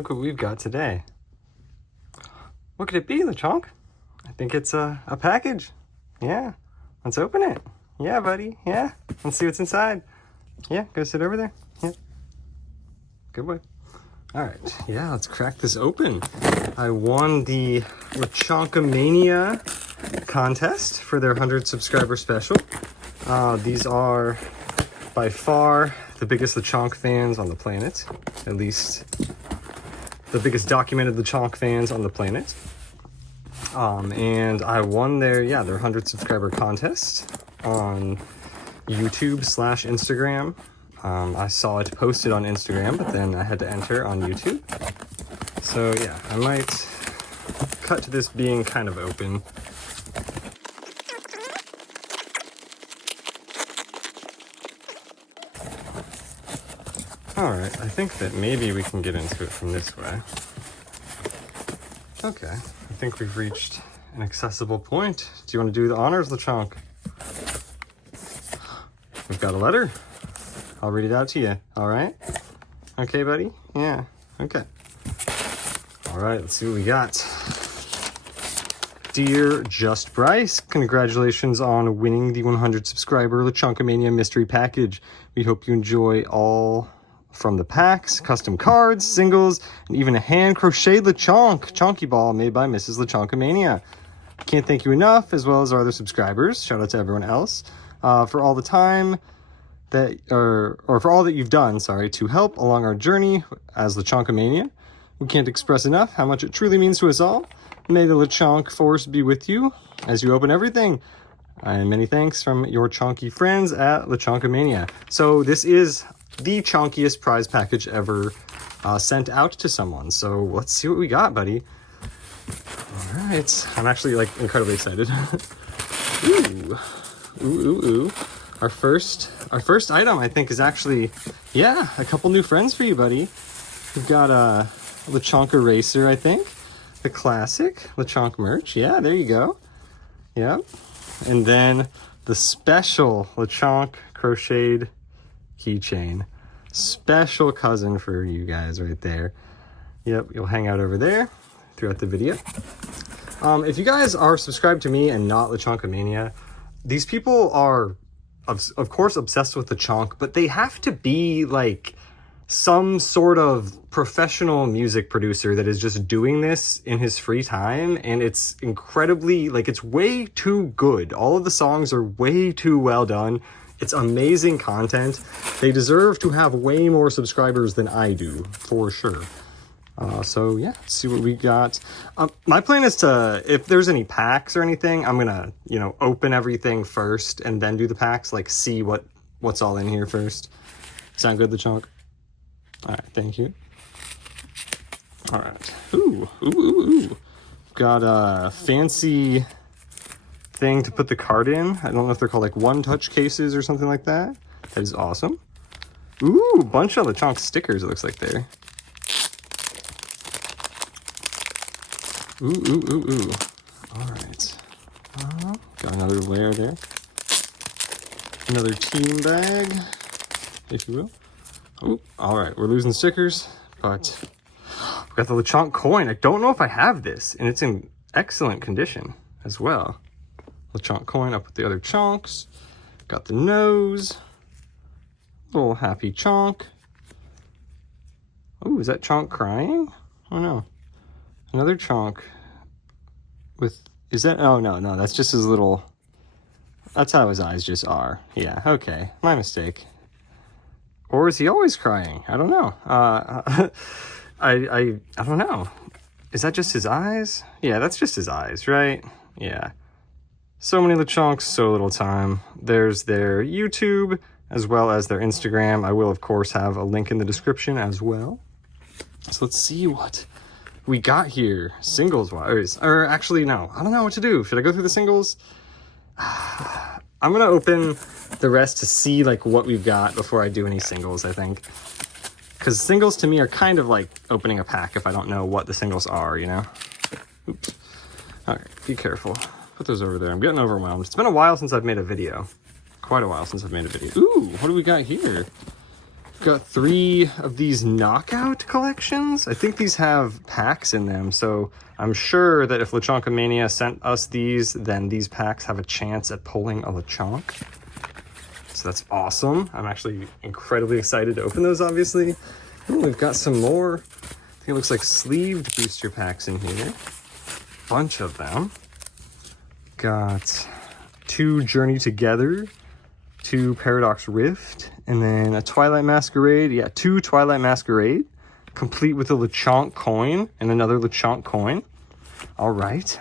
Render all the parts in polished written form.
Look what we've got today. What could it be, LeChonk? I think it's a package. Yeah, let's open it. Yeah, buddy, yeah. Let's see what's inside. Yeah, go sit over there. Yeah, good boy. All right, yeah, let's crack this open. I won the LeChonkamania contest for their 100 subscriber special. These are by far the biggest LeChonk fans on the planet, at least the biggest documented LeChonk fans on the planet. And I won their 100 subscriber contest on YouTube/Instagram. I saw it posted on Instagram, but then I had to enter on YouTube. So yeah, I might cut to this being kind of open. All right, I think that maybe we can get into it from this way. Okay, I think we've reached an accessible point. Do you want to do the honors, LeChonk? We've got a letter. I'll read it out to you, all right? Okay, buddy? Yeah, okay. All right, let's see what we got. Dear Just Bryce, congratulations on winning the 100 subscriber LeChonkamania mystery package. We hope you enjoy all from the packs, custom cards, singles, and even a hand-crocheted LeChonk Chonky Ball made by Mrs. LeChonkamania. Can't thank you enough, as well as our other subscribers. Shout out to everyone else for all the time that, or for all that you've done, to help along our journey as LeChonkamania. We can't express enough how much it truly means to us all. May the LeChonk force be with you as you open everything. And many thanks from your chonky friends at LeChonkamania. So this is the chonkiest prize package ever sent out to someone. So let's see what we got, buddy. All right, I'm actually like incredibly excited. Ooh, ooh, ooh, ooh. Our first item, I think, is actually, a couple new friends for you, buddy. We've got a LeChonk Eraser, I think. The classic LeChonk merch. Yeah, there you go. Yep. And then the special LeChonk crocheted keychain. Special cousin for you guys right there. Yep, you'll hang out over there throughout the video. If you guys are subscribed to me and not LeChonkamania, these people are, of course, obsessed with LeChonk, but they have to be like some sort of professional music producer that is just doing this in his free time, and it's incredibly, it's way too good. All of the songs are way too well done. It's amazing content. They deserve to have way more subscribers than I do, for sure. So yeah, let's see what we got. My plan is to, if there's any packs or anything, I'm gonna, open everything first and then do the packs, see what's all in here first. Sound good, LeChonk? All right, thank you. All right. Ooh, ooh, ooh, ooh. Got a fancy thing to put the card in. I don't know if they're called one-touch cases or something like that. That is awesome. Ooh, a bunch of LeChonk stickers, it looks like there. Ooh, ooh, ooh, ooh. All right. Got another layer there. Another team bag, if you will. Oh, all right, we're losing stickers, but we got the LeChonk coin. I don't know if I have this, and it's in excellent condition as well. LeChonk coin up with the other chonks. Got the nose. Little happy chonk. Oh, is that chonk crying? Oh no. Another chonk with, is that, oh no, that's just his little, that's how his eyes just are. Yeah, okay, my mistake. Or is he always crying? I don't know. I don't know. Is that just his eyes? Yeah, that's just his eyes, right? Yeah. So many LeChonks, so little time. There's their YouTube as well as their Instagram. I will, of course, have a link in the description as well. So let's see what we got here, singles-wise. Or actually, no. I don't know what to do. Should I go through the singles? I'm going to open the rest to see what we've got before I do any singles, I think. Because singles to me are kind of like opening a pack if I don't know what the singles are, Oops. All right, be careful. Put those over there. I'm getting overwhelmed. It's been a while since I've made a video. Quite a while since I've made a video. Ooh, what do we got here? Got 3 of these knockout collections. I think these have packs in them, so I'm sure that if Lechonkamania sent us these, then these packs have a chance at pulling a Lechonk. So that's awesome. I'm actually incredibly excited to open those, obviously. Ooh, we've got some more. I think it looks like sleeved booster packs in here. Bunch of them. Got 2 Journey Together, 2 Paradox Rift, and then a Twilight Masquerade. Yeah, 2 Twilight Masquerade, complete with a Lechonk coin and another Lechonk coin. All right.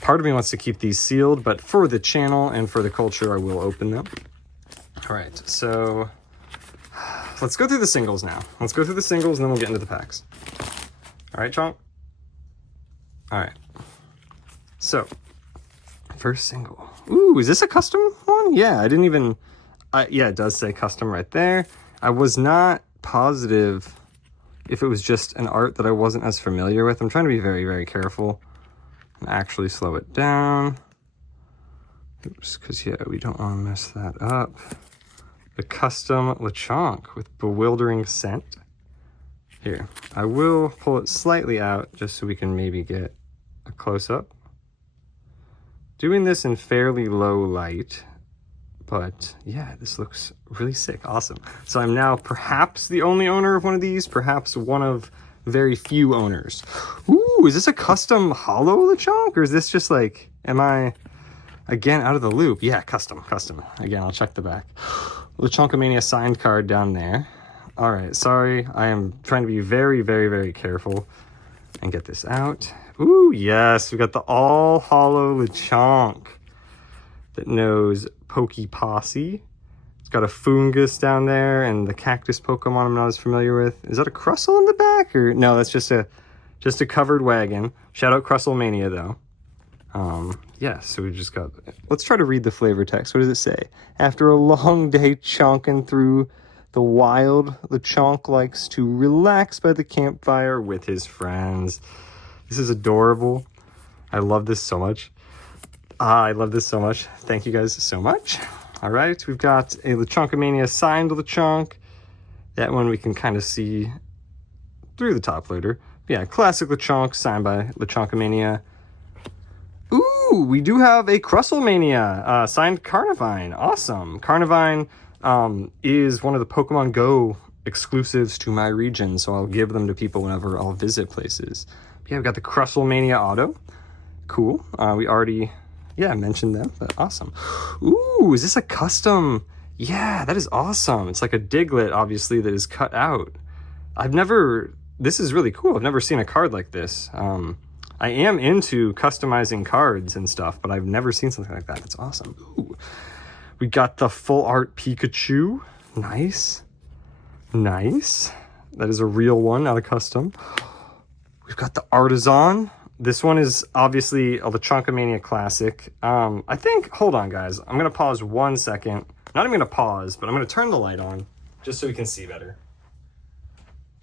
Part of me wants to keep these sealed, but for the channel and for the culture, I will open them. All right, so let's go through the singles now. Let's go through the singles and then we'll get into the packs. All right, Chonk? All right. So, first single. Ooh, is this a custom one? Yeah, I didn't even... yeah, it does say custom right there. I was not positive if it was just an art that I wasn't as familiar with. I'm trying to be very, very careful and actually slow it down. Oops, because, yeah, we don't want to mess that up. The custom Lechonk with Bewildering Scent. Here, I will pull it slightly out just so we can maybe get a close-up. Doing this in fairly low light, but yeah, this looks really sick. Awesome. So I'm now perhaps the only owner of one of these, perhaps one of very few owners. Ooh, is this a custom hollow Lechonk, or is this just like, am I, again, out of the loop? Yeah, custom. Again, I'll check the back. Lechonkamania signed card down there. All right, sorry. I am trying to be very, very, very careful and get this out. Ooh, yes, we got the all hollow Lechonk that knows Pokey Posse. It's got a Fungus down there and the Cactus Pokemon I'm not as familiar with. Is that a Crustle in the back? Or no, that's just a covered wagon. Shout out Crustlemania though. Yeah, so we just got, let's try to read the flavor text. What does it say? After a long day chonking through the wild, Lechonk likes to relax by the campfire with his friends. This is adorable. I love this so much. I love this so much. Thank you guys so much. All right, we've got a Lechonkamania signed Lechonk. That one we can kind of see through the top loader. Yeah, classic Lechonk signed by Lechonkamania. Ooh, we do have a Crustlemania signed Carnivine. Awesome. Carnivine is one of the Pokemon Go exclusives to my region, so I'll give them to people whenever I'll visit places. Yeah, we've got the Crustlemania Auto. Cool. We already, mentioned them, but awesome. Ooh, is this a custom? Yeah, that is awesome. It's like a Diglett, obviously, that is cut out. This is really cool. I've never seen a card like this. I am into customizing cards and stuff, but I've never seen something like that. That's awesome. Ooh. We got the full art Pikachu. Nice. That is a real one, not a custom. We've got the Artisan. This one is obviously a Lechonkamania classic. I think, hold on guys, I'm gonna pause 1 second. Not even gonna pause, but I'm gonna turn the light on just so we can see better.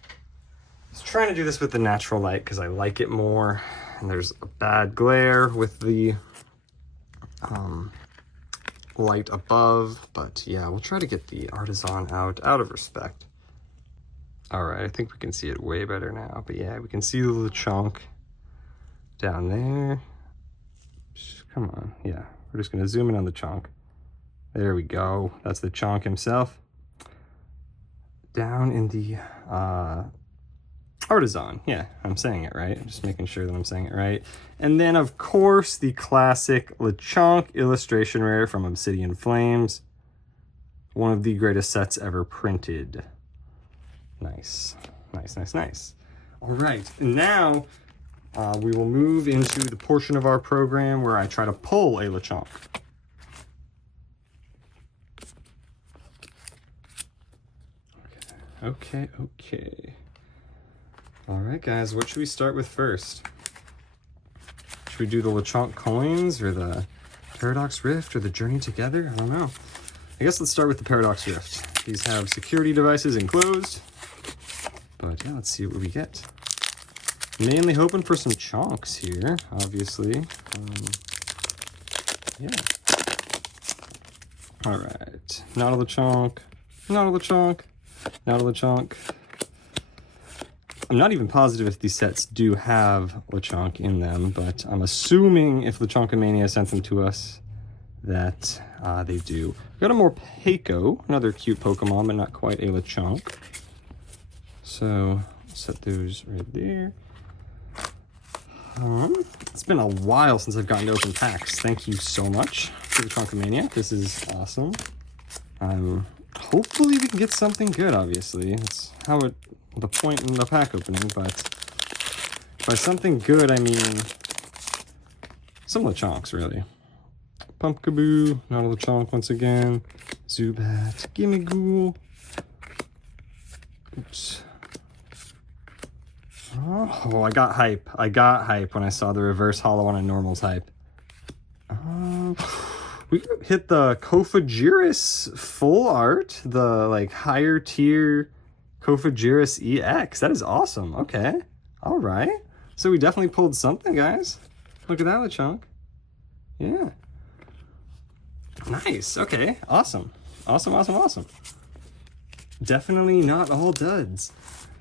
I was trying to do this with the natural light because I like it more. And there's a bad glare with the light above, but yeah, we'll try to get the Artisan out of respect. All right, I think we can see it way better now, but yeah, we can see the Lechonk down there. Come on, yeah, we're just gonna zoom in on the Chonk. There we go, that's the Chonk himself. Down in the Artisan, yeah, I'm saying it right. I'm just making sure that I'm saying it right. And then, of course, the classic Lechonk illustration rare from Obsidian Flames. One of the greatest sets ever printed. Nice. All right, now we will move into the portion of our program where I try to pull a Lechonk. Okay. All right, guys, what should we start with first? Should we do the Lechonk coins or the Paradox Rift or the Journey Together? I don't know. I guess let's start with the Paradox Rift. These have security devices enclosed. But yeah, let's see what we get. Mainly hoping for some chonks here, obviously. Yeah. All right, not a Lechonk. not a Lechonk, not a Lechonk. I'm not even positive if these sets do have Lechonk in them, but I'm assuming if Lechonkamania sent them to us that they do. We got a Morpeko, another cute Pokemon, but not quite a Lechonk. So set those right there. It's been a while since I've gotten to open packs. Thank you so much for the Chonkamania. This is awesome. Hopefully we can get something good, obviously. That's how the point in the pack opening, but by something good, I mean some Lechonks, really. Pumpkaboo, not a Lechonk once again. Zubat, Gimmighoul. Oops. Oh, I got hype. I got hype when I saw the reverse holo on a normal type. We hit the Kofagiris full art, the like higher tier Kofagiris EX. That is awesome. Okay. All right. So we definitely pulled something, guys. Look at that, Lechonk. Yeah. Nice. Okay. Awesome. Awesome, awesome, awesome. Definitely not all duds.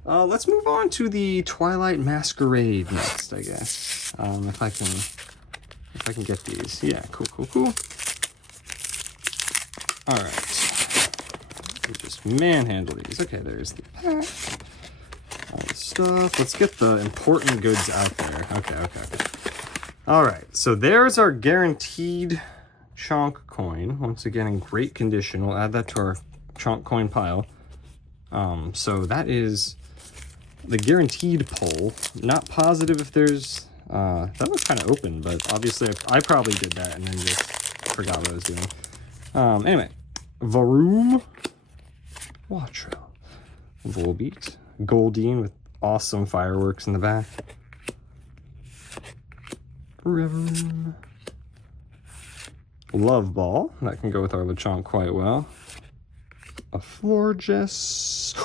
Let's move on to the Twilight Masquerade next, I guess. If I can get these. Yeah, cool, cool, cool. All right. We just manhandle these. Okay, there's the pack. All the stuff. Let's get the important goods out there. Okay, okay, okay. All right, so there's our guaranteed Chonk coin. Once again, in great condition. We'll add that to our Chonk coin pile. So that is the guaranteed pull. Not positive if there's that was kind of open, but obviously I probably did that and then just forgot what I was doing. Anyway, Varoom, Wattrel, Volbeat, Goldeen with awesome fireworks in the back, Reverum, Love Ball, that can go with our Lechonk quite well. A Florges.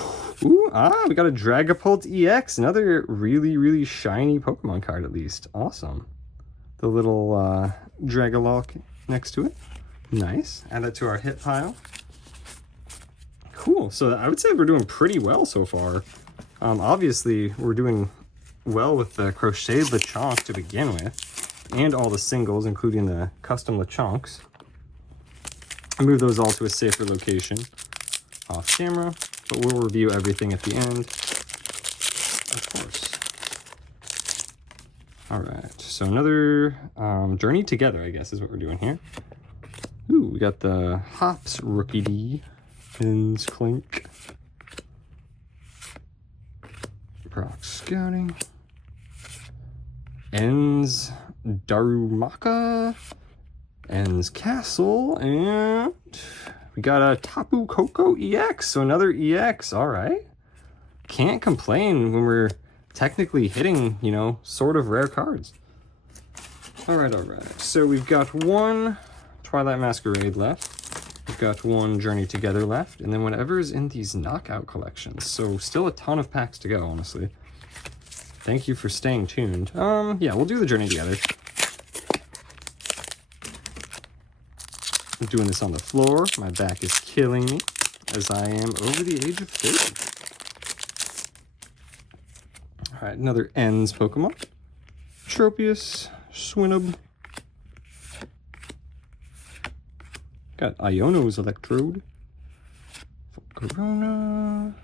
Ooh, we got a Dragapult EX, another really, really shiny Pokemon card at least. Awesome. The little Dragalock next to it. Nice. Add that to our hit pile. Cool. So I would say we're doing pretty well so far. Obviously, we're doing well with the crocheted Lechonk to begin with, and all the singles, including the custom Lechonks. I move those all to a safer location off camera, but we'll review everything at the end, of course. All right, so another Journey Together, I guess, is what we're doing here. Ooh, we got the Hops Rookie D, Pins Clink, Brock Scouting, Ends Darumaka, Ends Castle, and we got a Tapu Koko EX, so another EX, all right. Can't complain when we're technically hitting, you know, sort of rare cards. All right, so we've got one Twilight Masquerade left. We've got one Journey Together left, and then whatever is in these knockout collections. So still a ton of packs to go, honestly. Thank you for staying tuned. Yeah, we'll do the Journey Together. I'm doing this on the floor. My back is killing me as I am over the age of 30. All right, another Ends Pokemon. Tropius, Swinub. Got Iono's Electrode. Corona.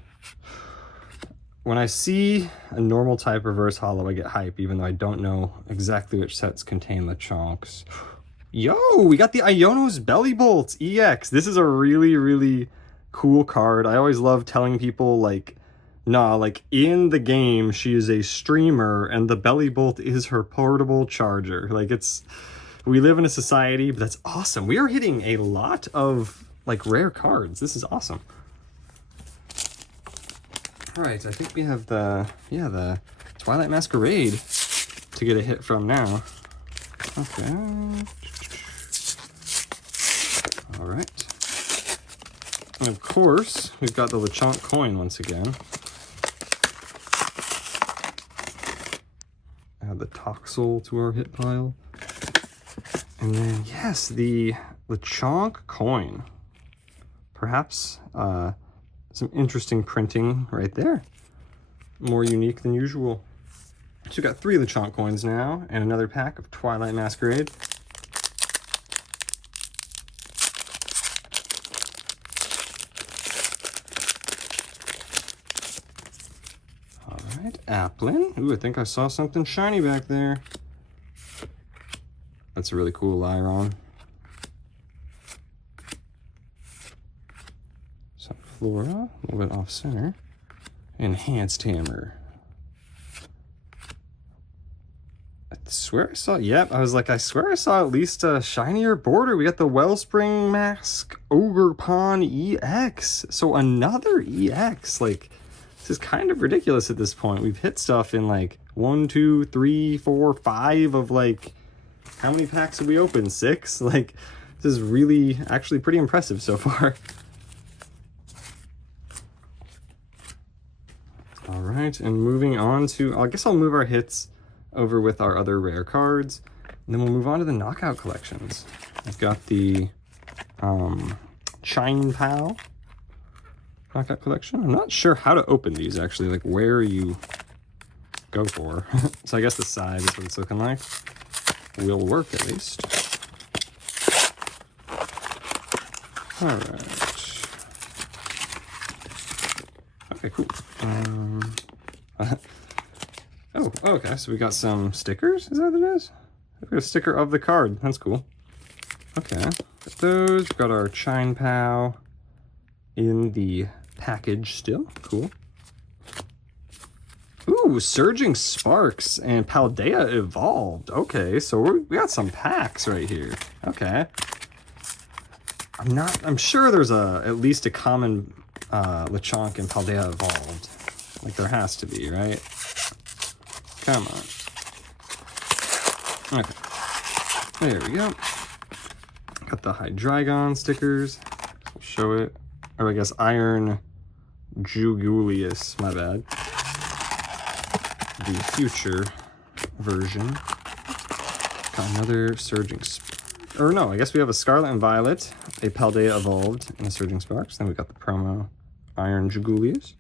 When I see a normal type reverse holo, I get hype, even though I don't know exactly which sets contain the Chonks. Yo, we got the Iono's Bellybolt EX. This is a really, really cool card. I always love telling people, like, nah, like, in the game, she is a streamer, and the Bellybolt is her portable charger. Like, we live in a society, but that's awesome. We are hitting a lot of, like, rare cards. This is awesome. All right, I think we have the Twilight Masquerade to get a hit from now. Okay. All right. And of course, we've got the Lechonk coin once again. Add the Toxel to our hit pile. And then, yes, the Lechonk coin. Perhaps Some interesting printing right there. More unique than usual. So we got 3 Lechonk coins now, and another pack of Twilight Masquerade. Alright, Applin. Ooh, I think I saw something shiny back there. That's a really cool Lyron. Flora, a little bit off center. Enhanced Hammer. I swear I saw, yep, I was like, I swear I saw at least a shinier border. We got the Wellspring Mask Ogre Pond EX. So another EX. Like, this is kind of ridiculous at this point. We've hit stuff in like 1, 2, 3, 4, 5 of like, how many packs have we opened? 6? Like, this is really actually pretty impressive so far. All right, and moving on to, I guess I'll move our hits over with our other rare cards, and then we'll move on to the knockout collections. I've got the Chine Pal knockout collection. I'm not sure how to open these actually, like where you go for. So I guess the side is what it's looking like. Will work at least. All right. Okay, cool. Oh, okay, so we got some stickers? Is that what it is? We got a sticker of the card. That's cool. Okay, got those. We've got our Chine Pal in the package still. Cool. Ooh, Surging Sparks and Paldea Evolved. Okay, so we got some packs right here. Okay. I'm sure there's at least a common Lechonk and Paldea Evolved. Like there has to be, right? Come on. Okay. There we go. Got the Hydreigon stickers. We'll show it. Or I guess Iron Jugulius, my bad. The future version. Got another Surging or no, I guess we have a Scarlet and Violet, a Paldea Evolved, and a Surging Sparks. Then we got the promo Iron Jugulius.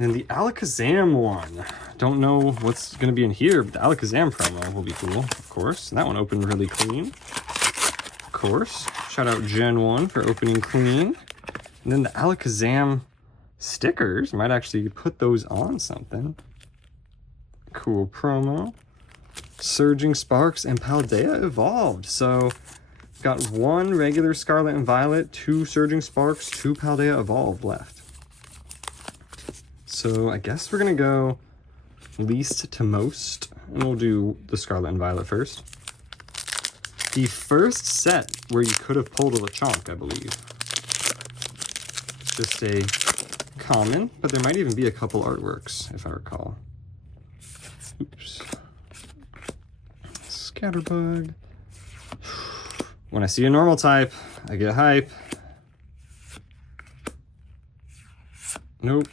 And the Alakazam one. Don't know what's going to be in here, but the Alakazam promo will be cool, of course. And that one opened really clean. Of course. Shout out Gen 1 for opening clean. And then the Alakazam stickers. Might actually put those on something. Cool promo. Surging Sparks and Paldea Evolved. So, got 1 regular Scarlet and Violet, 2 Surging Sparks, 2 Paldea Evolved left. So I guess we're gonna go least to most, and we'll do the Scarlet and Violet first. The first set where you could have pulled a Lechonk, I believe. Just a common, but there might even be a couple artworks, if I recall. Oops. Scatterbug. When I see a normal type, I get hype. Nope.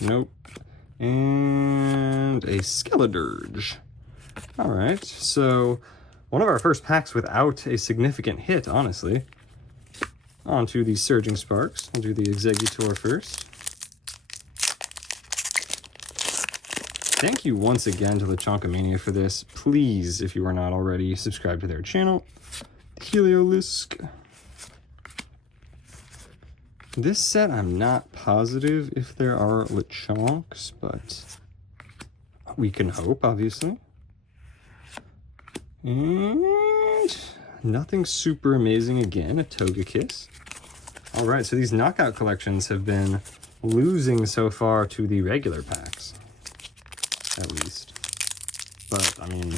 Nope. And a Skeledirge. Alright, so one of our first packs without a significant hit, honestly. On to the Surging Sparks. We'll do the Exeggutor first. Thank you once again to Lechonkamania for this. Please, if you are not already, subscribe to their channel. Heliolisk. This set, I'm not positive if there are Lechonks, but we can hope, obviously. And nothing super amazing again, a Togekiss. All right, so these knockout collections have been losing so far to the regular packs, at least. But, I mean,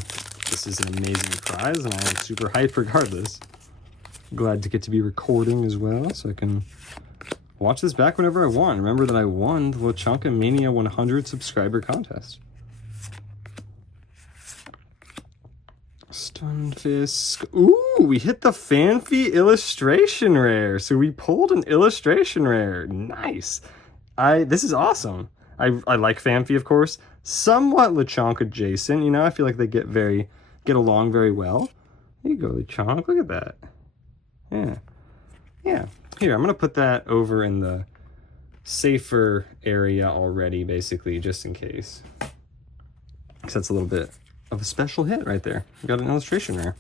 this is an amazing prize, and I am super hyped regardless. Glad to get to be recording as well, so I can watch this back whenever I want. Remember that I won the Lechonkamania 100 subscriber contest. Stunfisk. Ooh, we hit the Fanfi illustration rare. So we pulled an illustration rare. Nice. This is awesome. I like Fanfi, of course. Somewhat Lechonk adjacent. You know, I feel like they get along very well. There you go, Lechonk. Look at that. Yeah. Yeah. Here, I'm going to put that over in the safer area already, basically, just in case. Because that's a little bit of a special hit right there. We got an illustration rare.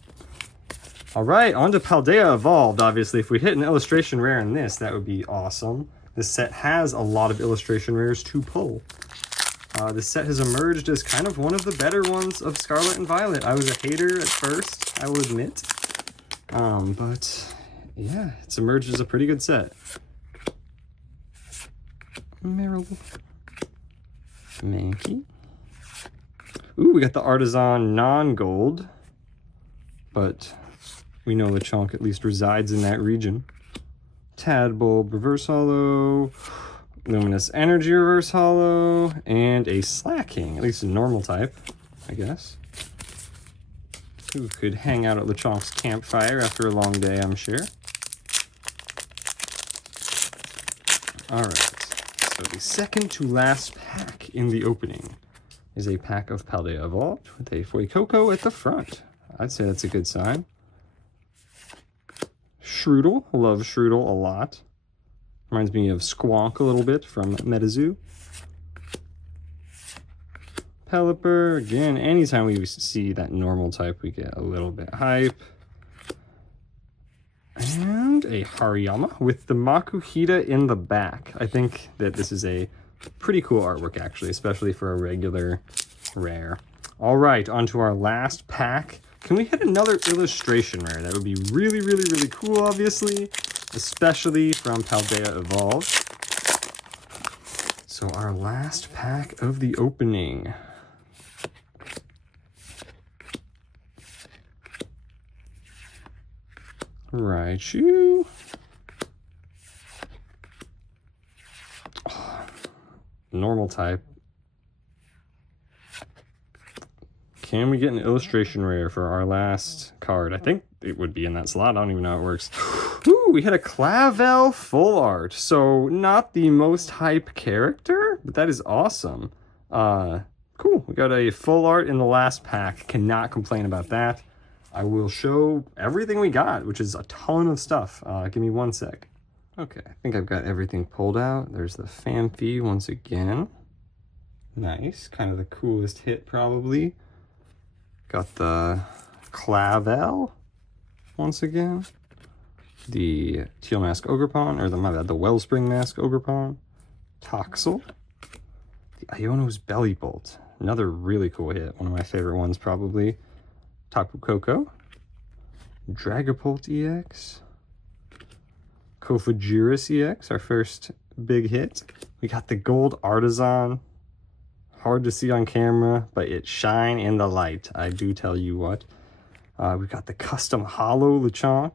All right, on to Paldea Evolved. Obviously, if we hit an illustration rare in this, that would be awesome. This set has a lot of illustration rares to pull. This set has emerged as kind of one of the better ones of Scarlet and Violet. I was a hater at first, I will admit. But yeah, it's emerged as a pretty good set. Marill. Mankey. Ooh, we got the Artisan non-gold. But we know Lechonk at least resides in that region. Tadbulb Reverse Holo. Luminous Energy Reverse Holo. And a Slacking, at least a normal type, I guess. Who could hang out at Lechonk's campfire after a long day, I'm sure. Alright, so the second to last pack in the opening is a pack of Paldea Evolved with a Fuecoco at the front. I'd say that's a good sign. Shroodle, love Shroodle a lot. Reminds me of Squonk a little bit from Metazoo. Pelipper, again, anytime we see that normal type, we get a little bit hype. And a Hariyama with the Makuhita in the back. I think that this is a pretty cool artwork, actually, especially for a regular rare. All right, on to our last pack. Can we hit another illustration rare? That would be really, really, really cool, obviously, especially from Paldea Evolved. So our last pack of the opening. Raichu. Oh, normal type. Can we get an illustration rare for our last card? I think it would be in that slot. I don't even know how it works. Ooh, we had a Clavel full art. So not the most hype character, but that is awesome. Cool. We got a full art in the last pack. Cannot complain about that. I will show everything we got, which is a ton of stuff. Give me one sec. Okay, I think I've got everything pulled out. There's the Phanpy once again. Nice, kind of the coolest hit probably. Got the Clavel once again. The Teal Mask Ogerpon, or the Wellspring Mask Ogerpon. Toxel. The Iono's Belly Bolt. Another really cool hit. One of my favorite ones probably. Tapu Koko, Dragapult EX, Kofajiris EX, our first big hit. We got the gold Artisan. Hard to see on camera, but it shine in the light, I do tell you what. We got the custom Holo Lechonk,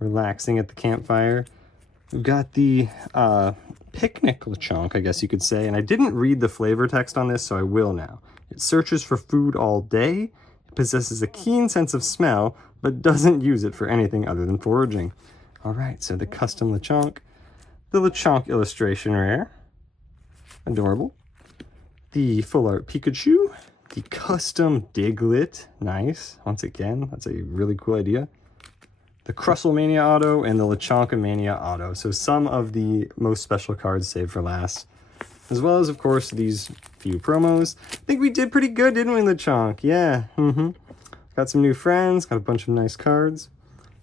relaxing at the campfire. We've got the picnic Lechonk, I guess you could say, and I didn't read the flavor text on this, so I will now. It searches for food all day. Possesses a keen sense of smell, but doesn't use it for anything other than foraging. All right, so the custom Lechonk, the Lechonk illustration rare, adorable. The full art Pikachu, the custom Diglett, nice. Once again, that's a really cool idea. The Crustle-mania auto and the Lechonka-mania auto. So some of the most special cards saved for last. As well as, of course, these few promos. I think we did pretty good, didn't we, Lechonk? Yeah, Got some new friends, got a bunch of nice cards.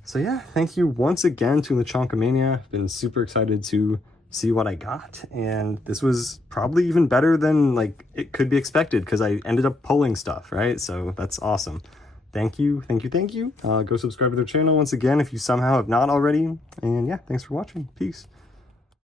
So yeah, thank you once again to Lechonkamania. Been super excited to see what I got. And this was probably even better than like it could be expected because I ended up pulling stuff, right? So that's awesome. Thank you, thank you, thank you. Go subscribe to their channel once again if you somehow have not already. And yeah, thanks for watching. Peace.